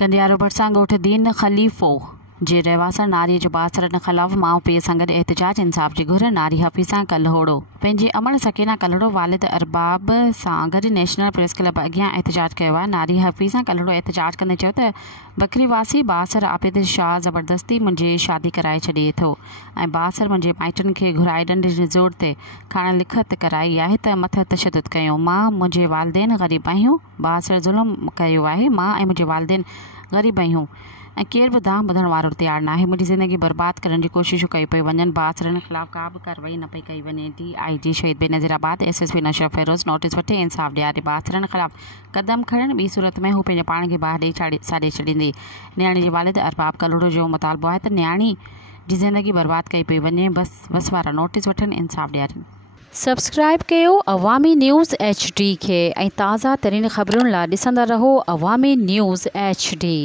कंडियारो भरिसां ॻोठ दीन ख़लीफ़ो जे रहवासर नारी जो बासरनि ख़िलाफ़ माउ पीउ सां गॾु एहतजाज इंसाफ़ जी घुर। नारी हफ़ीज़ा कल्होड़ो पंहिंजे अमन सकीना कल्होड़ो वालिद अरबाब सां गॾु नेशनल प्रेस क्लब अॻियां एहतजाज कयो आहे। नारी हफ़ीज़ा कल्होड़ो एहतजाज कंदे चयो त बकरीवासी बासर आबिद शाह ज़बरदस्ती मुंहिंजी शादी कराए छॾे थो ऐं बासर मुंहिंजे माइटनि खे घुराए ॾंड जे ज़ोर ते खणण लिखत कराई आहे त मथे तशदुद कयो। मां मुंहिंजे वालिदेन ग़रीब आहियूं। बासर ज़ुल्म कयो आहे। मां ऐं मुंहिंजे वालिदेन ग़रीब आहियूं ऐं केर बि दाम ॿुधण वारो तयारु न आहे। मुंहिंजी ज़िंदगी बर्बाद करण जी कोशिशूं कई पई वञनि। बासरनि ख़िलाफ़ का बि कार्रवाई न पई कई वञे। DIG शहीद बेनज़ीराबाद SSP नशरत फ़िरोज़ नोटिस वठी इंसाफ़ ॾियारे। बासरनि ख़िलाफ़ क़दम खणनि, ॿी सूरत में हू पंहिंजे पाण खे ॿाहिरि ॾेई साड़े छॾींदी। न्याणी जे वालिद अरबाब कल्होड़ो जो मुतालबो आहे त न्याणी जी ज़िंदगी बर्बाद कई पई वञे। बस वारा नोटिस वठनि, इंसाफ़ ॾियारनि। सब्सक्राइब कयो अवामी न्यूज़ HD खे ऐं ताज़ा तरीन ख़बरुनि लाइ ॾिसंदा रहो अवामी न्यूज़ HD।